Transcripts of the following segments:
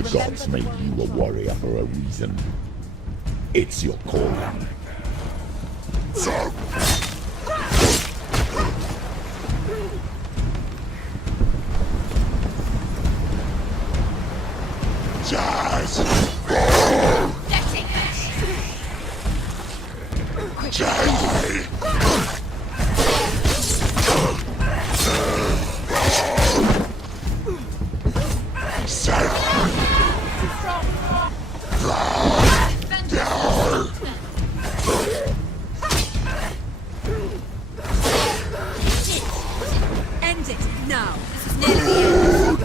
The gods made you a warrior for a reason. It's your calling. End it now. This is nearly the end.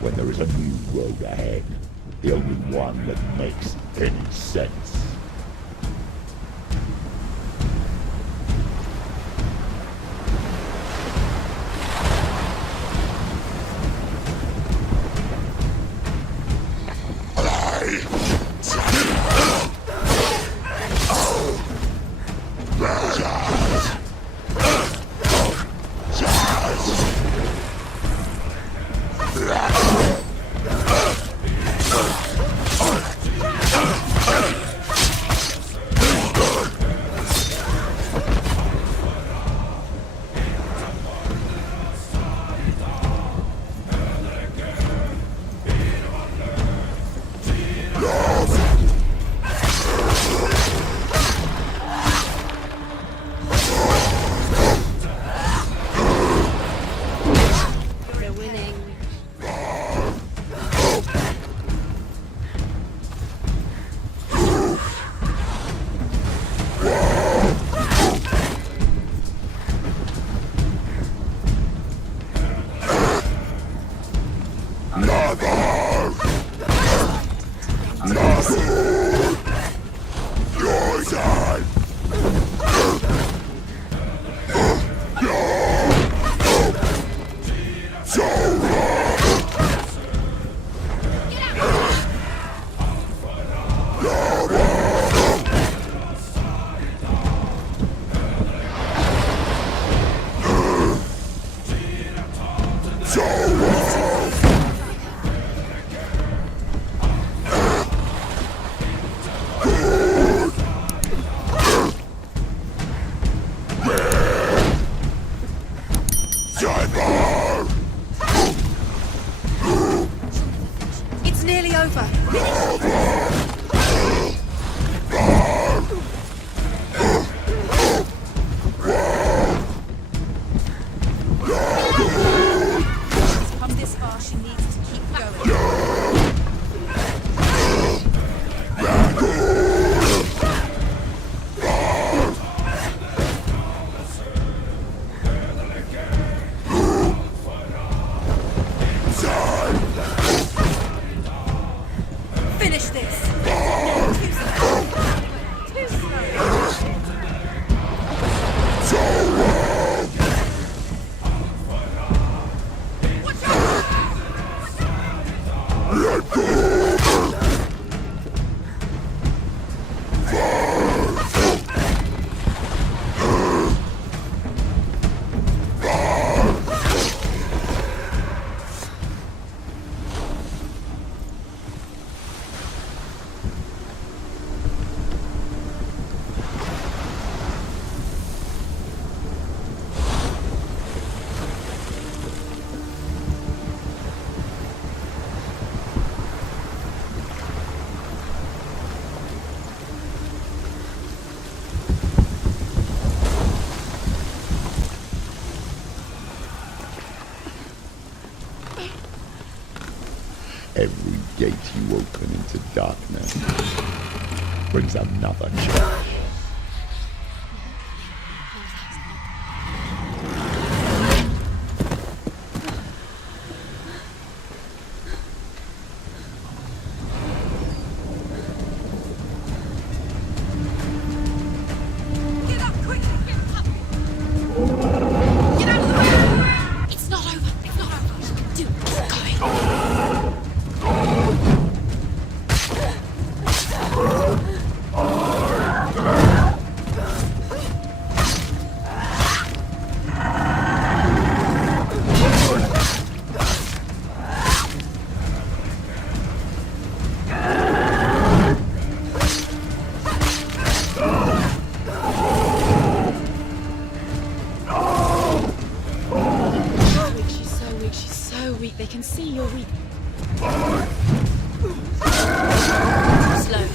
When there is a new road ahead, the only one that makes any sense. It's nearly over. She's come this far, she needs to keep going. Finish this! Too Every gate you open into darkness brings another challenge. Get up, quick! Get up! Get out of the way! It's not over. It's not over. Do it. Going. before we... Slowly.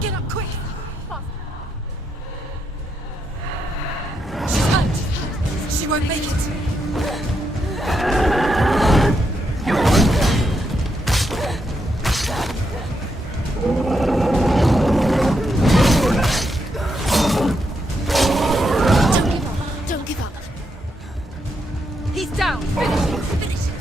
Get up quick! She's hurt! She won't make it! Don't give up! He's down! Finish it! Finish it!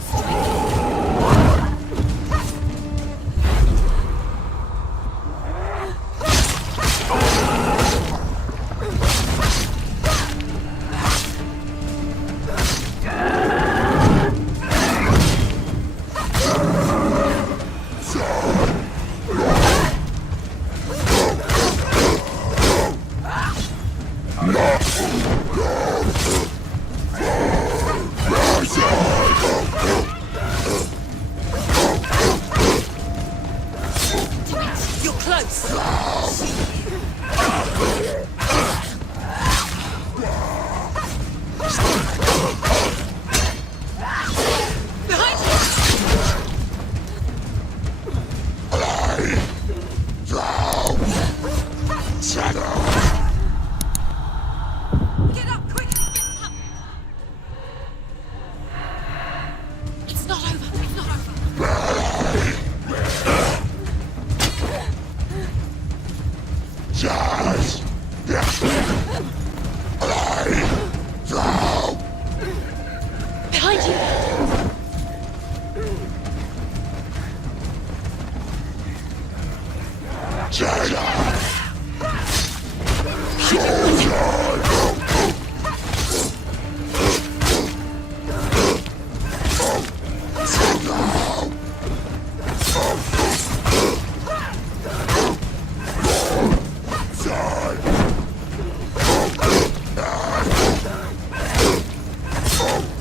You're close! Behind you! Get up quick! Up. It's not over! It's not over! Behind you!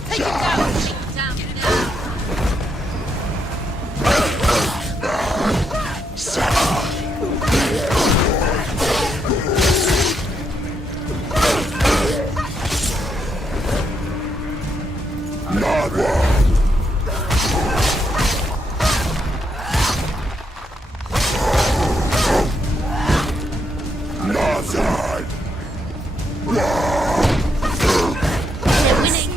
Take it down! Down, down! They're winning!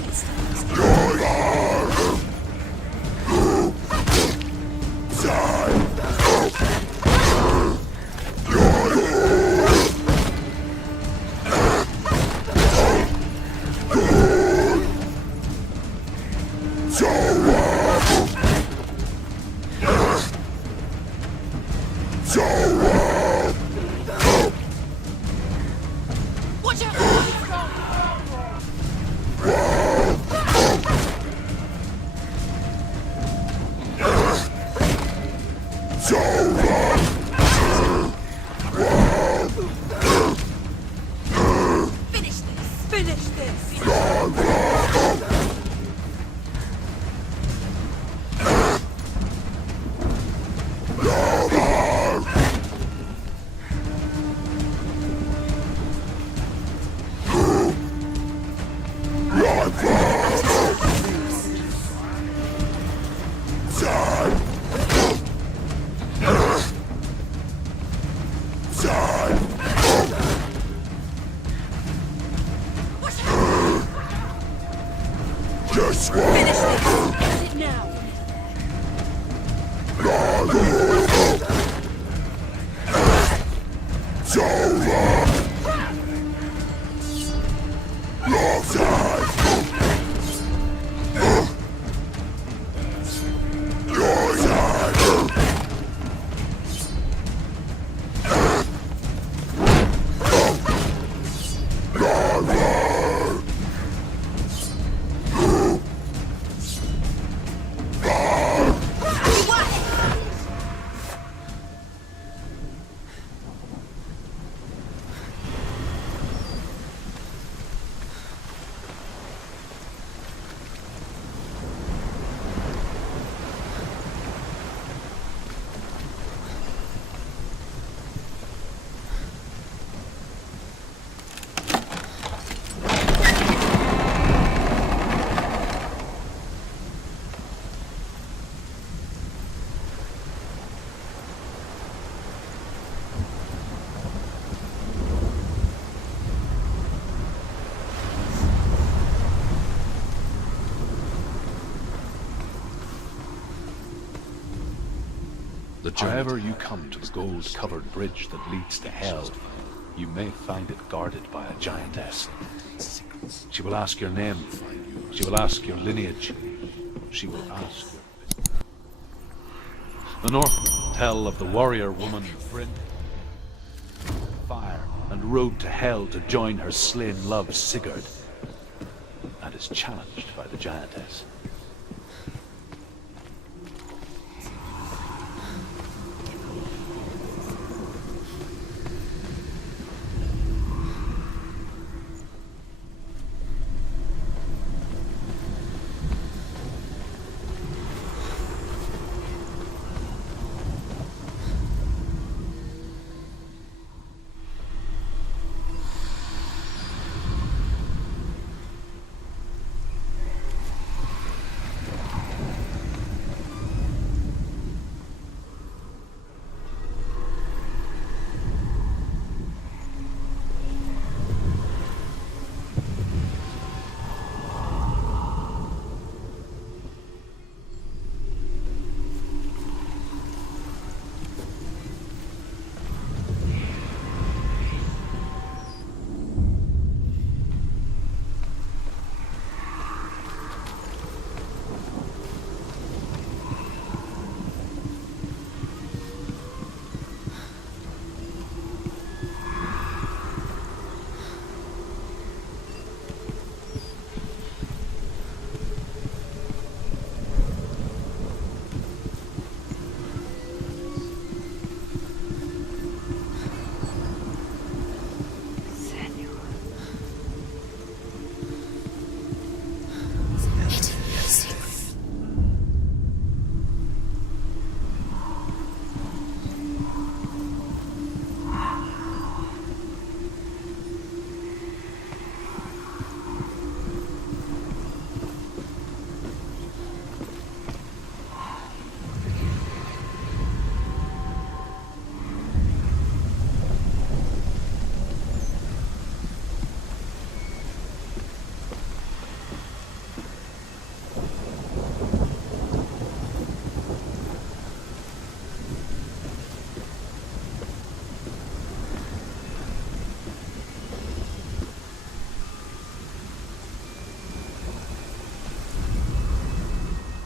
Watch out! Finish this! Finish this! Finish this! End it now! However you come to the gold-covered bridge that leads to hell, you may find it guarded by a giantess. She will ask your name. She will ask your lineage. She will ask your... The Northmen tell of the warrior woman Bryn, fire, and rode to hell to join her slain love Sigurd, and is challenged by the giantess.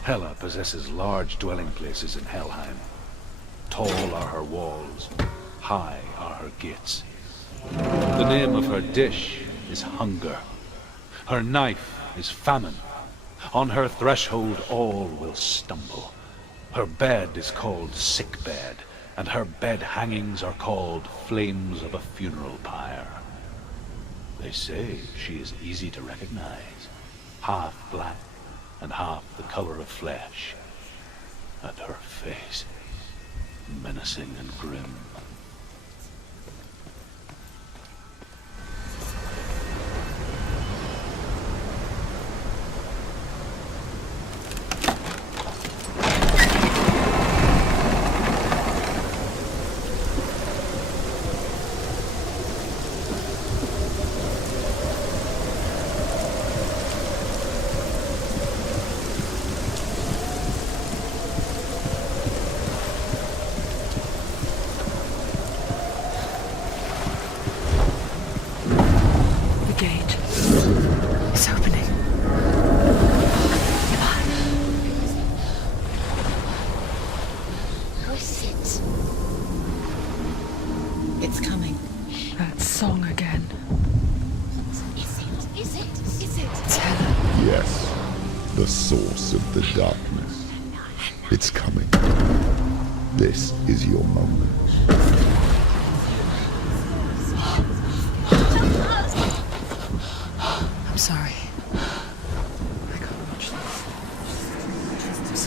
Hela possesses large dwelling places in Helheim. Tall are her walls, high are her gates. The name of her dish is hunger. Her knife is famine. On her threshold all will stumble. Her bed is called sick bed, and her bed hangings are called flames of a funeral pyre. They say she is easy to recognize, half black and half the color of flesh, and her face menacing and grim. The darkness. It's coming. This is your moment. I'm sorry. I can't watch this.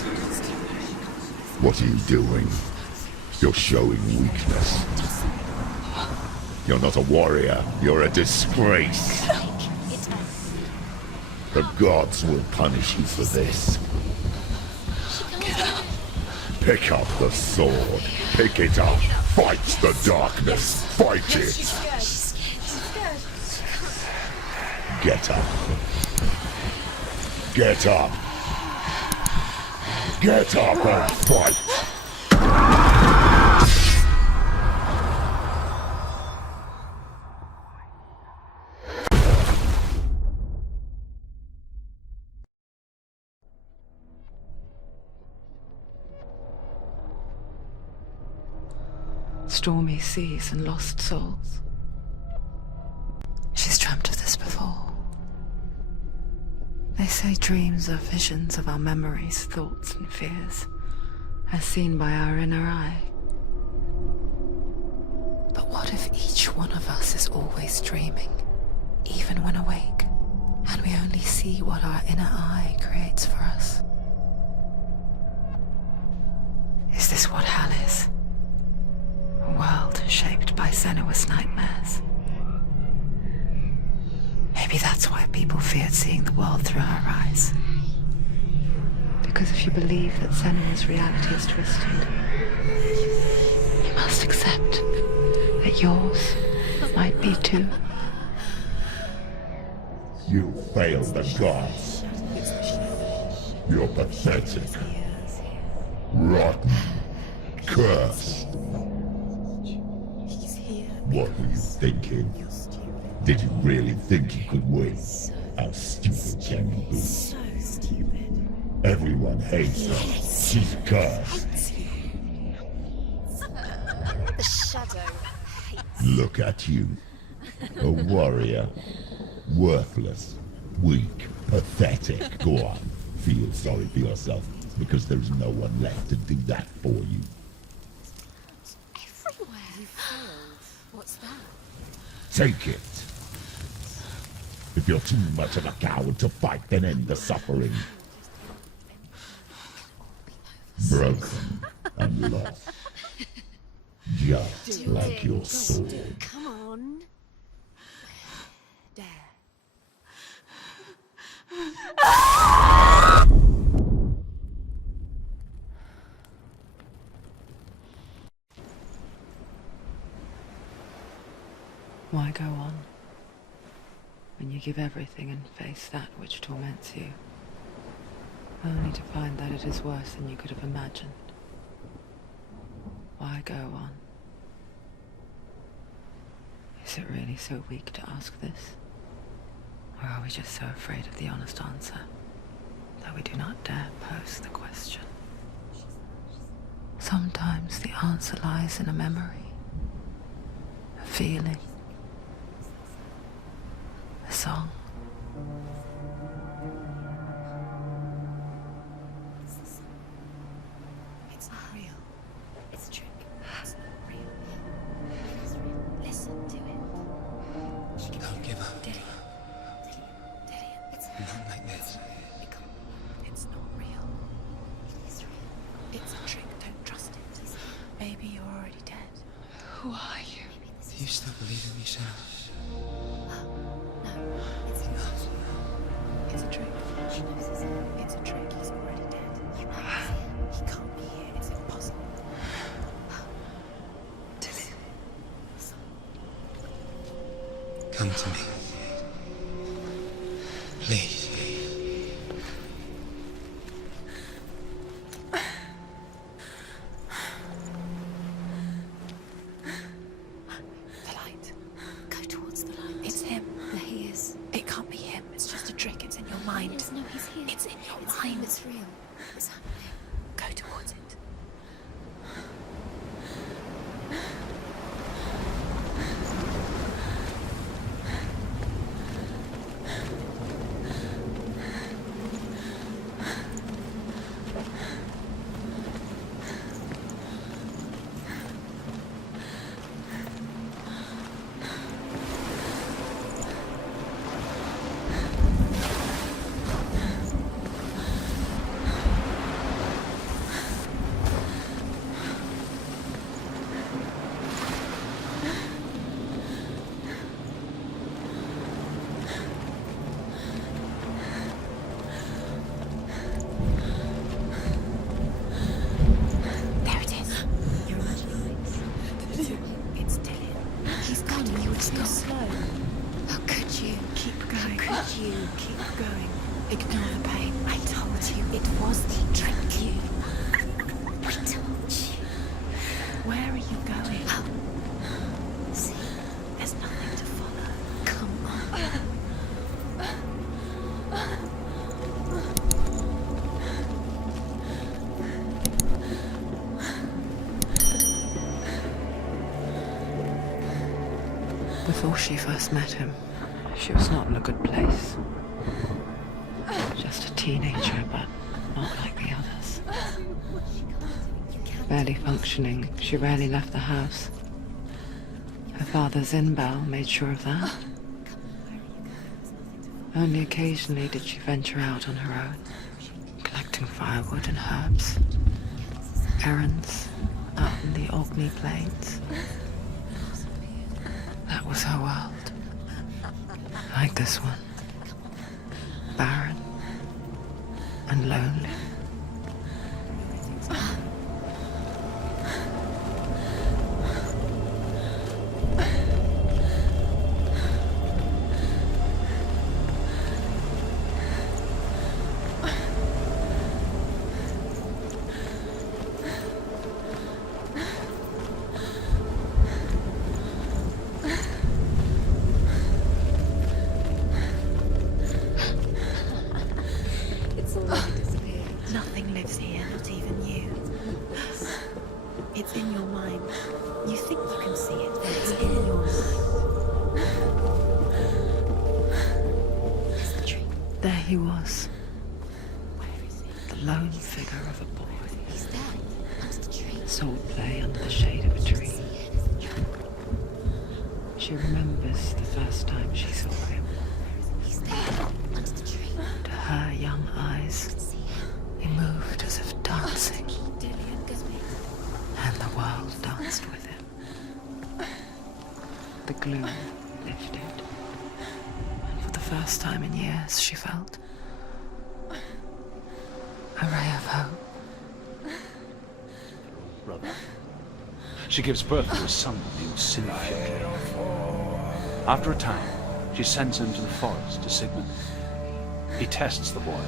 What are you doing? You're showing weakness. You're not a warrior. You're a disgrace. The gods will punish you for this. Pick up the sword. Pick it up. Fight the darkness. Fight it. Get up. Get up. Get up and fight. stormy seas and lost souls. She's dreamt of this before. They say dreams are visions of our memories, thoughts and fears, as seen by our inner eye. But what if each one of us is always dreaming, even when awake, and we only see what our inner eye creates for us? Is this what hell is? A world shaped by Senua's nightmares. Maybe that's why people feared seeing the world through her eyes. Because if you believe that Senua's reality is twisted, you must accept that yours might be too. You failed the gods. You're pathetic. Rotten. Cursed. What were you thinking? Did you really think you could win? How stupid can you be? So stupid. Everyone hates her. She's cursed. The shadow hates. Look at you. A warrior. Worthless. Weak. Pathetic. Go on. Feel sorry for yourself, because there's no one left to do that for you. Everywhere. You failed. What's that? Take it. If you're too much of a coward to fight, then end the suffering. Broken and lost. Just like your soul. Come on. There. Why go on when you give everything and face that which torments you, only to find that it is worse than you could have imagined? Why go on? Is it really so weak to ask this? Or are we just so afraid of the honest answer that we do not dare pose the question? Sometimes the answer lies in a memory, a feeling, a song. It's not real. It's a trick. It's not real. It is real. Listen to it. Don't give up. Dillian. It's Not like this. It's not real. It is real. It's a trick. Don't trust it. Maybe you're already dead. Who are you? Do you still believe in me, Senua? No, it's not. It's a trick. She knows this. It's a trick. He's already dead. He can't be here. It's impossible. Come to me. Please. The light. Go towards the light. It's him. There he is. It can't be him. It's just a trick. It's in your mind. No, he's here. It's in your mind. It's real. It's happening. Go towards it. There it is. You're imagining things. It's Dillian. He's gone. You were too slow. How could you? Keep going. How could you? Keep going. Ignore the pain. I told you it was the trick. You. I told you. Where are you going? See, there's nothing to follow. Come on. Before she first met him, she was not in a good place. Just a teenager, but not like the others. Barely functioning, she rarely left the house. Her father's in-bell made sure of that. Only occasionally did she venture out on her own, collecting firewood and herbs. Errands out in the Orkney Plains. That was her world. Like this one. Barren and lonely. It's already disappeared. Nothing lives here, not even you. It's in your mind. You think you can see it, but it's in your mind. It's the tree. There he was, Where is it? the lone figure of a boy. He's there. That's the tree. Sword play under the shade of a tree. She remembers the first time she saw him. He's there. Under the tree. To her young eyes, See him. he moved as if dancing, and the world danced with him. The gloom lifted, and for the first time in years she felt a ray of hope. Brother. She gives birth to a son named Senua. After a time, she sends him to the forest to Sigmund. He tests the boy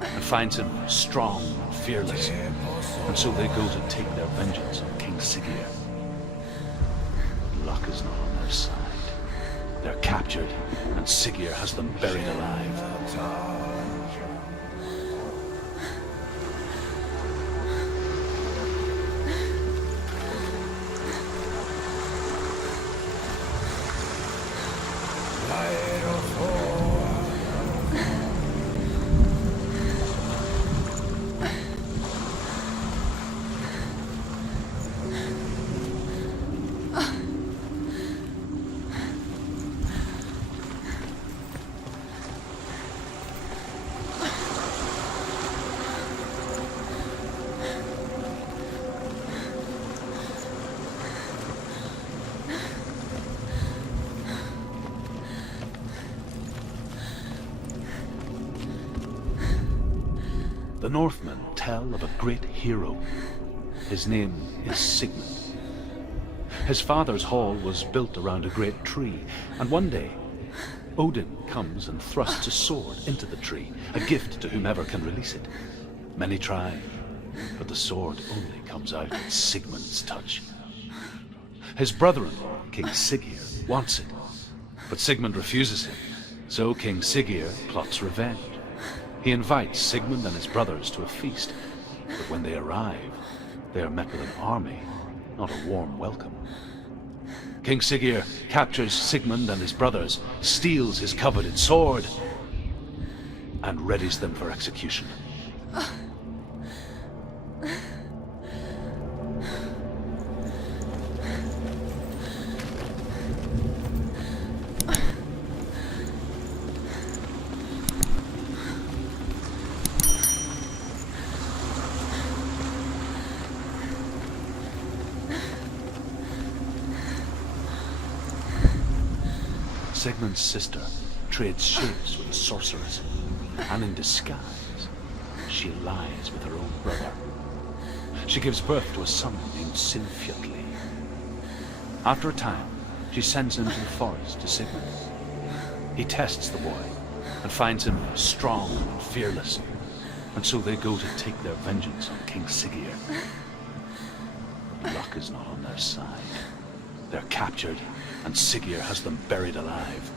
and finds him strong and fearless, and so they go to take their vengeance on King Siggeir. Luck is not on their side. They're captured, and Siggeir has them buried alive. The Northmen tell of a great hero. His name is Sigmund. His father's hall was built around a great tree, and one day, Odin comes and thrusts a sword into the tree, a gift to whomever can release it. Many try, but the sword only comes out at Sigmund's touch. His brother-in-law, King Siggeir, wants it, but Sigmund refuses him, so King Siggeir plots revenge. He invites Sigmund and his brothers to a feast, but when they arrive, they are met with an army, not a warm welcome. King Siggeir captures Sigmund and his brothers, steals his coveted sword, and readies them for execution. Sigmund's sister trades shapes with a sorceress, and in disguise, she lies with her own brother. She gives birth to a son named Sinfjotli. After a time, she sends him to the forest to Sigmund. He tests the boy and finds him strong and fearless, and so they go to take their vengeance on King Siggeir. But luck is not on their side. They're captured, and Siggeir has them buried alive.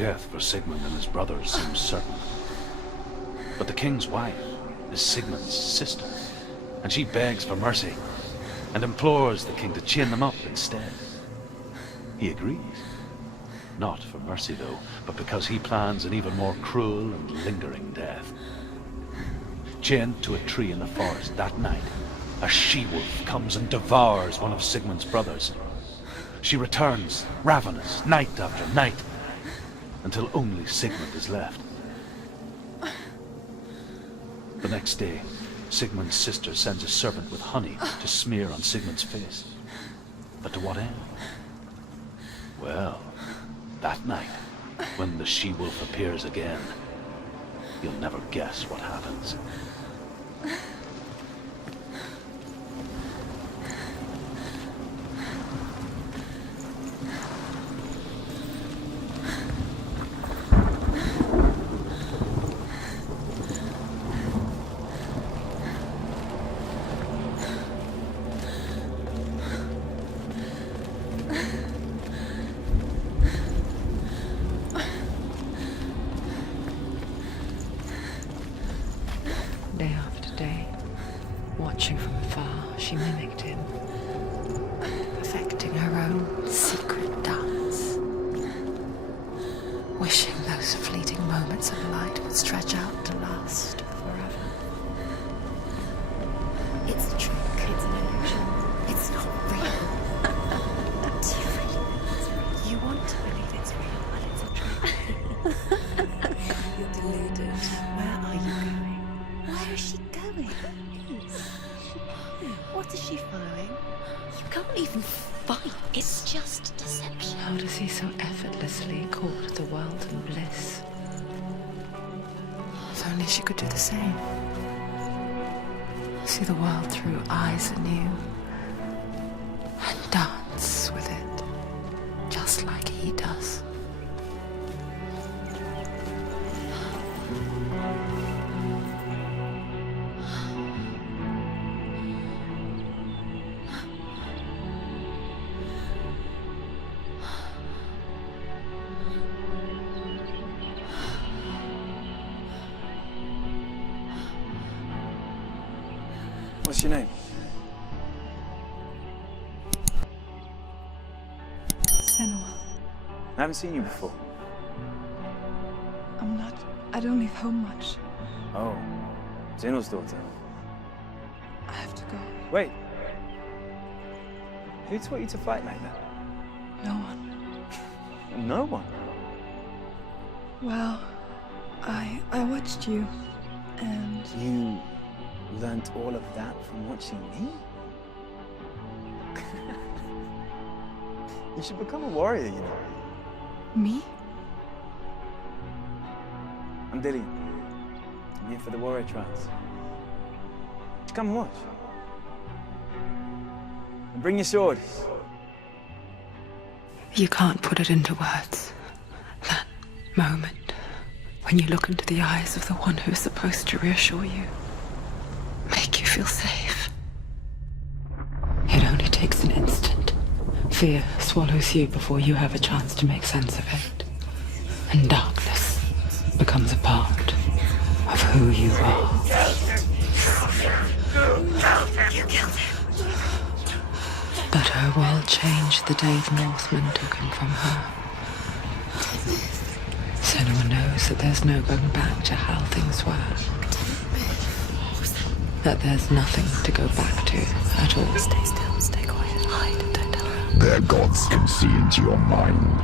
death for Sigmund and his brothers seems certain. But the king's wife is Sigmund's sister, and she begs for mercy and implores the king to chain them up instead. He agrees. Not for mercy, though, but because he plans an even more cruel and lingering death. Chained to a tree in the forest that night, a she-wolf comes and devours one of Sigmund's brothers. She returns, ravenous, night after night, until only Sigmund is left. The next day, Sigmund's sister sends a servant with honey to smear on Sigmund's face. But to what end? Well, that night, when the she-wolf appears again, you'll never guess what happens. Day after day, watching from afar, she mimicked him, perfecting her own secret dance, wishing those fleeting moments of light would stretch out to last forever. It's a trick. It's an illusion. It's not real. Do you really think it's real? You want to believe it's real, but it's a trick. You're deluded. Where are you going? Where is she going? What is she following? You can't even fight. It's just deception. How does he so effortlessly court the world and bliss? If only she could do the same. See the world through eyes anew and dance with it, just like he does. What's your name? Senua. I haven't seen you before. I don't leave home much. Oh, Zenua's daughter. I have to go. Wait. Who taught you to fight like that? No one. No one. Well, I watched you, and You learnt all of that from watching me? You should become a warrior, you know. me? I'm Dillian. I'm here for the warrior trials. Just come and watch. And bring your sword. You can't put it into words. That moment when you look into the eyes of the one who's supposed to reassure you, make you feel safe. It only takes an instant. Fear swallows you before you have a chance to make sense of it. And darkness becomes a part of who you are. You killed him. But her world changed the day the Northmen took him from her. Senua knows that there's no going back to how things were. That there's nothing to go back to at all. Stay still, stay quiet, hide, don't tell her. Their gods can see into your mind.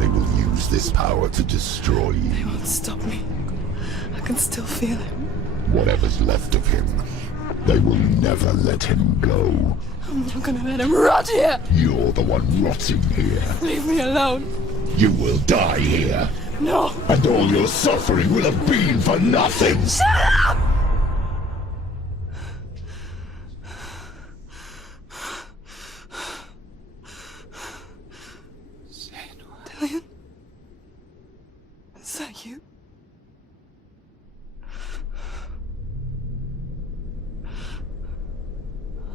They will use this power to destroy They you. won't stop me. I can still feel him. Whatever's left of him, they will never let him go. I'm not gonna let him rot here. You're the one rotting here. Leave me alone. You will die here. No. And all your suffering will have been for nothing. Dillian? Is that you?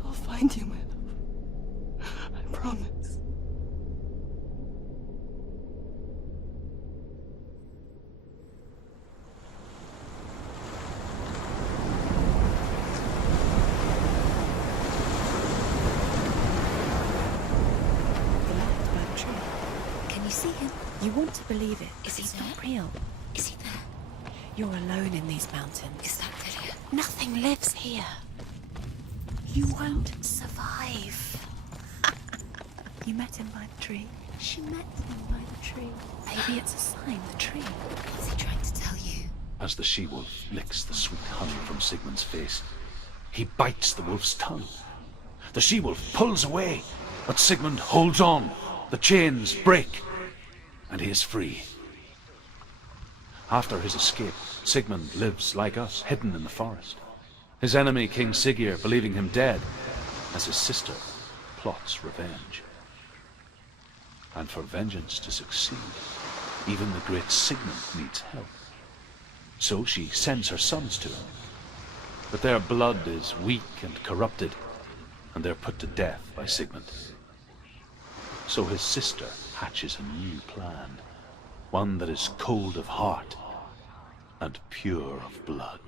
I'll find you, my love. I promise. Can you see him? You want to believe it. Is he He's there? not real. Is he there? You're alone in these mountains. Is that Delia? Nothing lives here. You won't survive. You met him by the tree. She met him by the tree. Maybe it's a sign, the tree. What's he trying to tell you? As the she-wolf licks the sweet honey from Sigmund's face, he bites the wolf's tongue. The she-wolf pulls away, but Sigmund holds on. The chains break, and he is free. After his escape, Sigmund lives like us, hidden in the forest. His enemy, King Siggeir, believing him dead, as his sister plots revenge. And for vengeance to succeed, even the great Sigmund needs help. So she sends her sons to him. But their blood is weak and corrupted, and they're put to death by Sigmund. So his sister hatches a new plan, one that is cold of heart and pure of blood.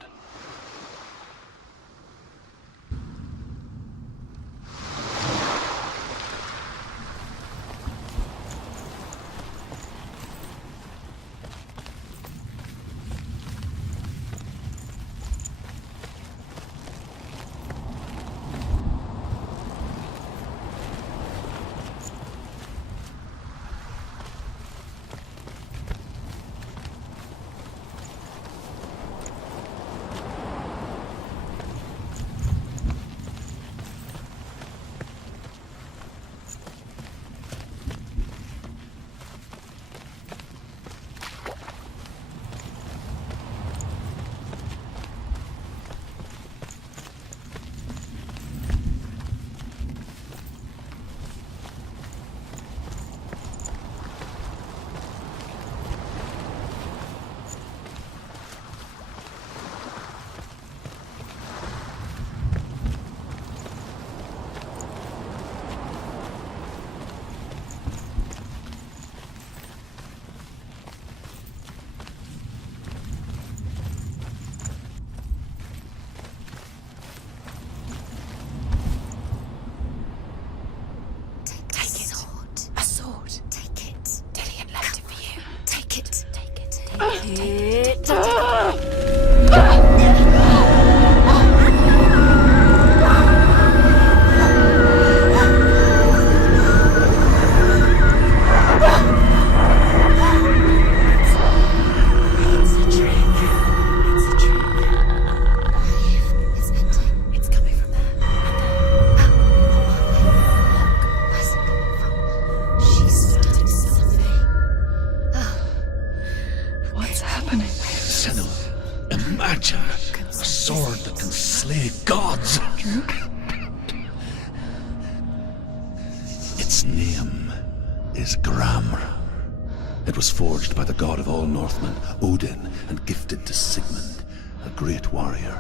Odin, and gifted to Sigmund, a great warrior.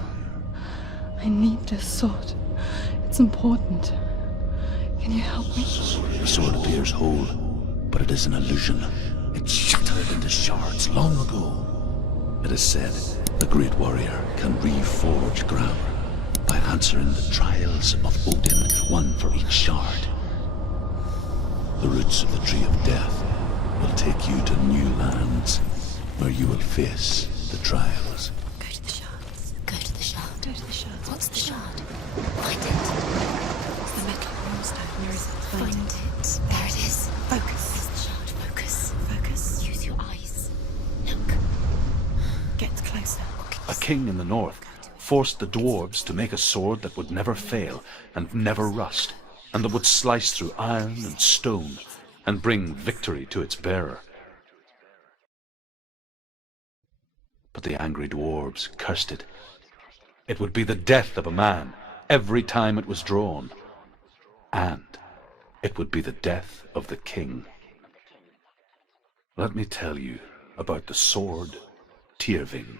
I need this sword. It's important. Can you help me? The sword appears whole, but it is an illusion. It shattered into shards long ago. It is said the great warrior can reforge Gram by answering the trials of Odin, one for each shard. The roots of the Tree of Death will take you to new lands, where you will face the trials. Go to the shards. Go to the shard. Go to the shard. What's the shard? Find it. It's the metal millstone. Where is it? Find it. There it is. Focus. It's the shard. Focus. Focus. Use your eyes. Look. Get closer. A king in the north forced the dwarves to make a sword that would never fail and never rust, and that would slice through iron and stone and bring victory to its bearer. But the angry dwarves cursed it. It would be the death of a man every time it was drawn. And it would be the death of the king. Let me tell you about the sword Tyrving.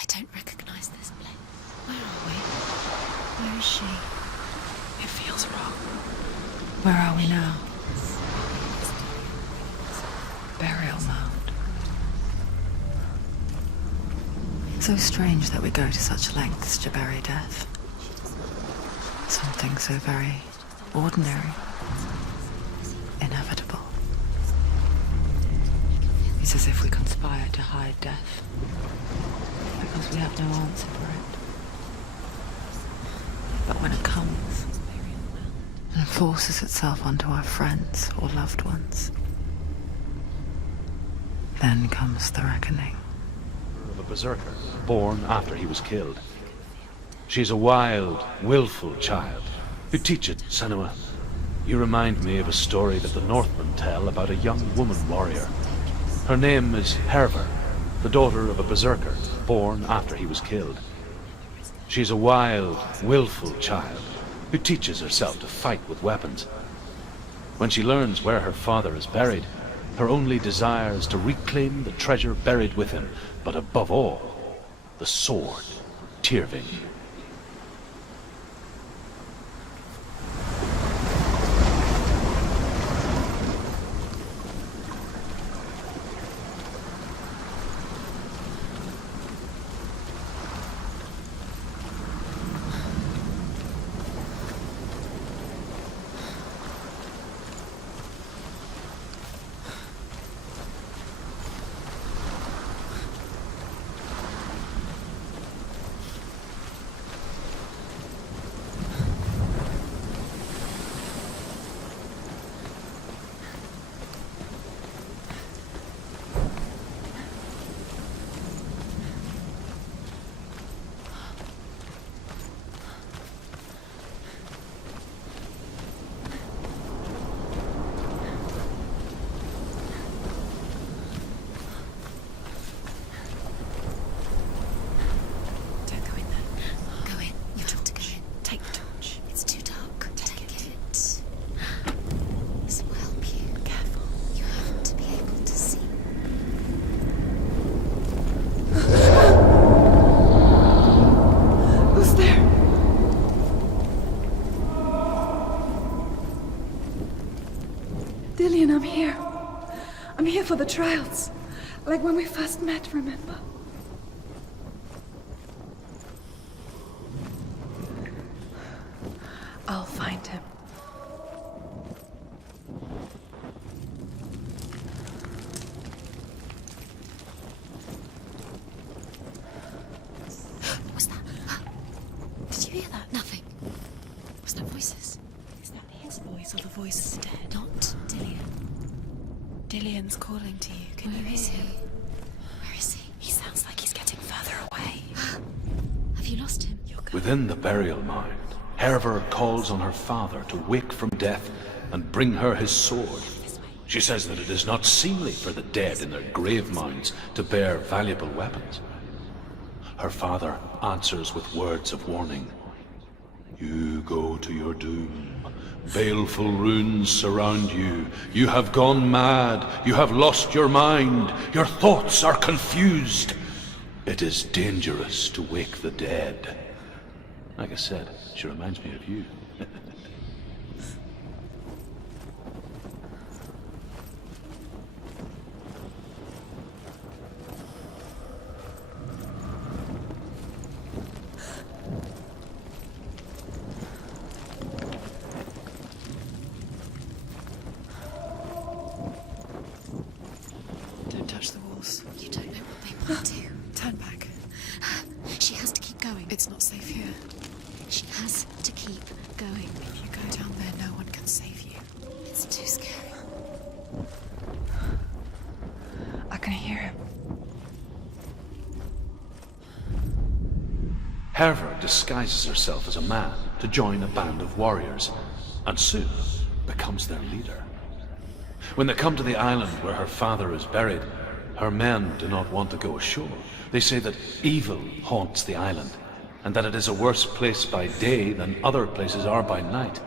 I don't recognize this place. Where are we? Where is she? It feels wrong. Where are we now? Burial mound. So strange that we go to such lengths to bury death. Something so very ordinary, inevitable. It's as if we conspire to hide death, because we have no answer for it. But when it comes, and forces itself onto our friends or loved ones, then comes the reckoning. Of a berserker, born after he was killed. She's a wild, willful child. Who teach it, Senua? You remind me of a story that the Northmen tell about a young woman warrior. Her name is Herver, the daughter of a berserker, born after he was killed. She's a wild, willful child who teaches herself to fight with weapons. When she learns where her father is buried, her only desire is to reclaim the treasure buried with him, but above all, the sword, Tyrving. Dillian, I'm here. I'm here for the trials. Like when we first met, remember? I'll find him. What was that? Did you hear that? Nothing. Was that voices? Is that his voice or the voice of the dead? Not Dillian. Dillian's calling to you. Can you hear him? Where is he? He sounds like he's getting further away. Have you lost him? Within the burial mound, Herver calls on her father to wake from death and bring her his sword. She says that it is not seemly for the dead in their grave mounds to bear valuable weapons. Her father answers with words of warning. You go to your doom. Baleful runes surround you. You have gone mad. You have lost your mind. Your thoughts are confused. It is dangerous to wake the dead. Like I said, she reminds me of you. Don't touch the walls. You don't know what they might do. Turn back. She has to keep going. It's not safe here. She has to keep going. If you go down there, no one can save you. It's too scary. I can hear him. Herver disguises herself as a man to join a band of warriors, and soon becomes their leader. When they come to the island where her father is buried, her men do not want to go ashore. They say that evil haunts the island, and that it is a worse place by day than other places are by night.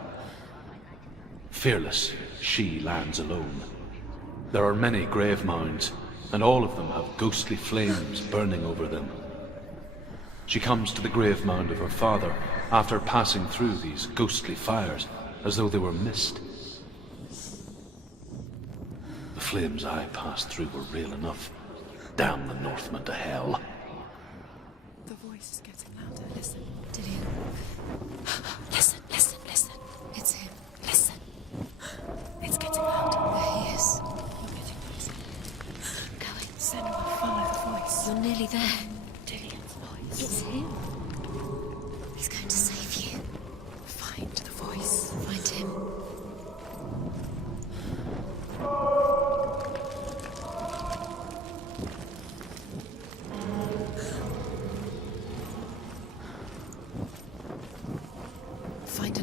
Fearless, she lands alone. There are many grave mounds, and all of them have ghostly flames burning over them. She comes to the grave mound of her father after passing through these ghostly fires, as though they were mist. The flames I passed through were real enough. Damn the Northmen to hell. The voice is getting louder. Listen, Dillian. Listen.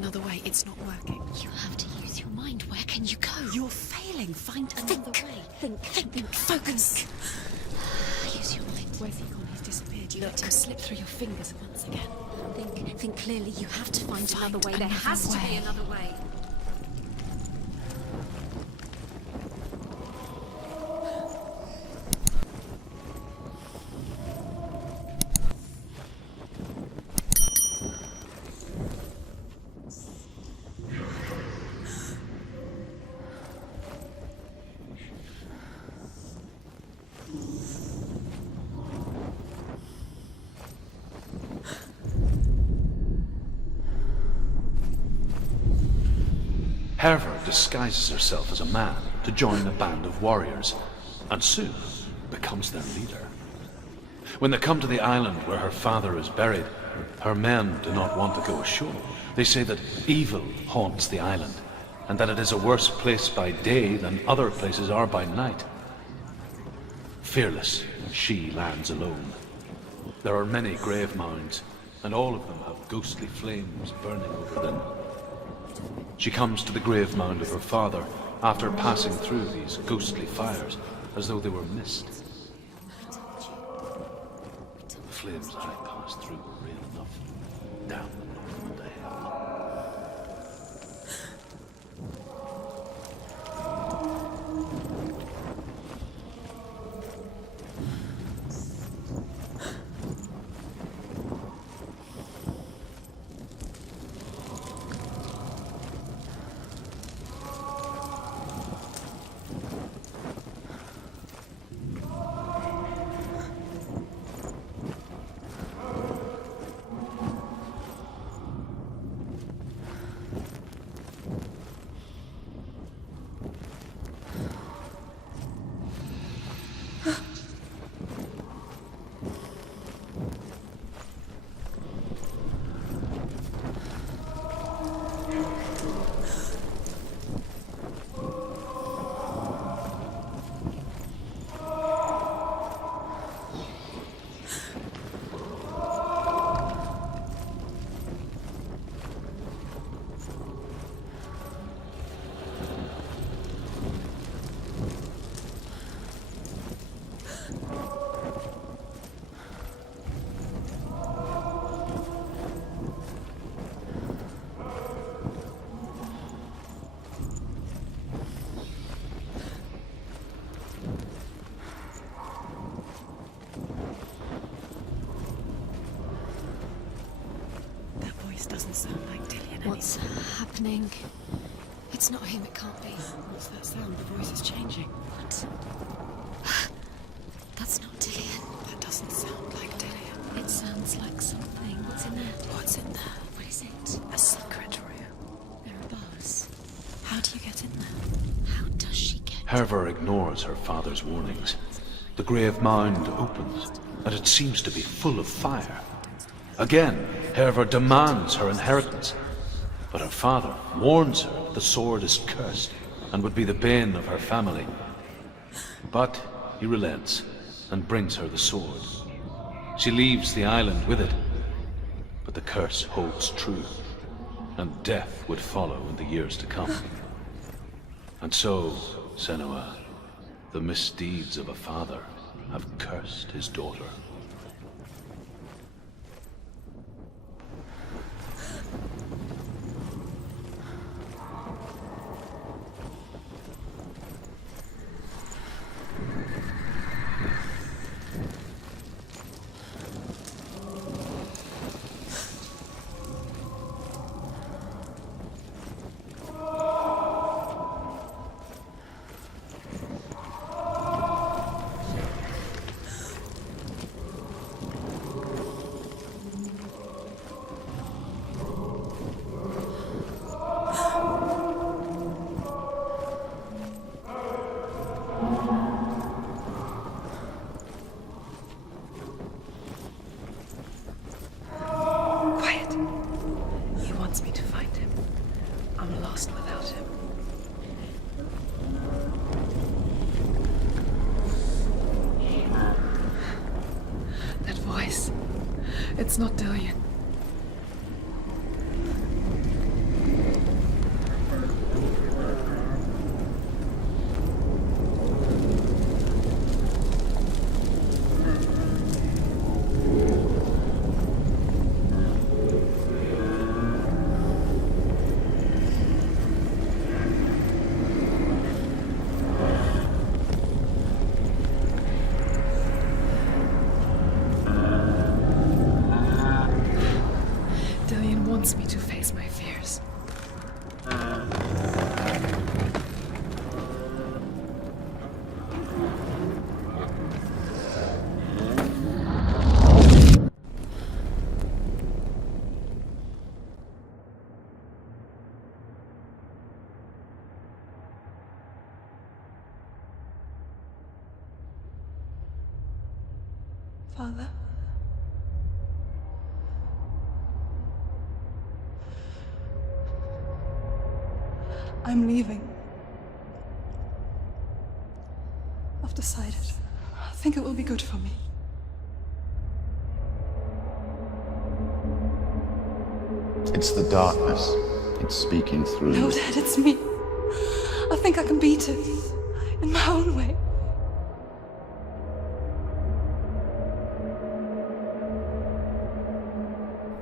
another way. It's not working. You have to use your mind. Where can you go? You're failing. Find another way. Think. Focus. Use your mind. Where's he gone? He's disappeared. You let him slip through your fingers once again. Think clearly. You have to find another way. There another has to be way. another way. Herver disguises herself as a man to join a band of warriors, and soon becomes their leader. When they come to the island where her father is buried, her men do not want to go ashore. They say that evil haunts the island, and that it is a worse place by day than other places are by night. Fearless, she lands alone. There are many grave mounds, and all of them have ghostly flames burning over them. She comes to the grave mound of her father after passing through these ghostly fires as though they were mist. The flames I passed through were real enough. Down the road to hell. Doesn't sound like Dillian anymore. What's happening? It's not him, it can't be. What's that sound? The voice is changing. What? That's not Dillian. That doesn't sound like Dillian. It sounds like something. What's in there? What's in there? What is it? A secret room. There are bars. How do you get in there? How does she get? Herver ignores her father's warnings. The grave mound opens, and it seems to be full of fire. Again, Herver demands her inheritance, but her father warns her that the sword is cursed and would be the bane of her family. But he relents and brings her the sword. She leaves the island with it, but the curse holds true, and death would follow in the years to come. And so, Senua, the misdeeds of a father have cursed his daughter. It's not Dillian. Father. I'm leaving. I've decided. I think it will be good for me. It's the darkness. It's speaking through No, you. Dad, it's me. I think I can beat it. In my own way.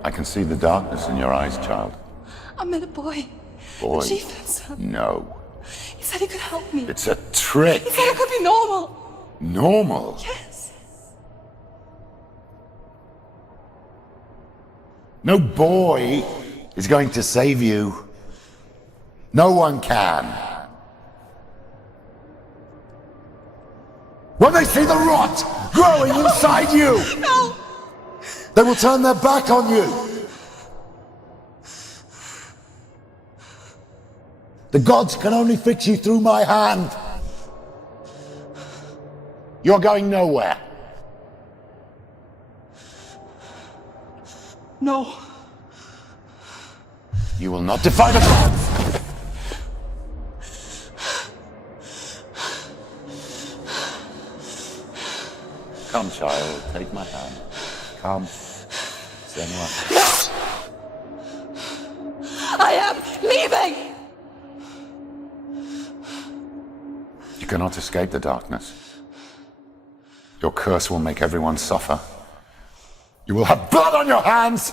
I can see the darkness in your eyes, child. I met a boy. Boy. The chief and son. No. He said he could help me. It's a trick. He said I could be normal. Normal? Yes. No boy is going to save you. No one can. When they see the rot growing inside you, No! they will turn their back on you. The gods can only fix you through my hand. You're going nowhere. No. You will not defy the gods! Come, child, take my hand. Come. Senua. I am leaving! You cannot escape the darkness. Your curse will make everyone suffer. You will have blood on your hands!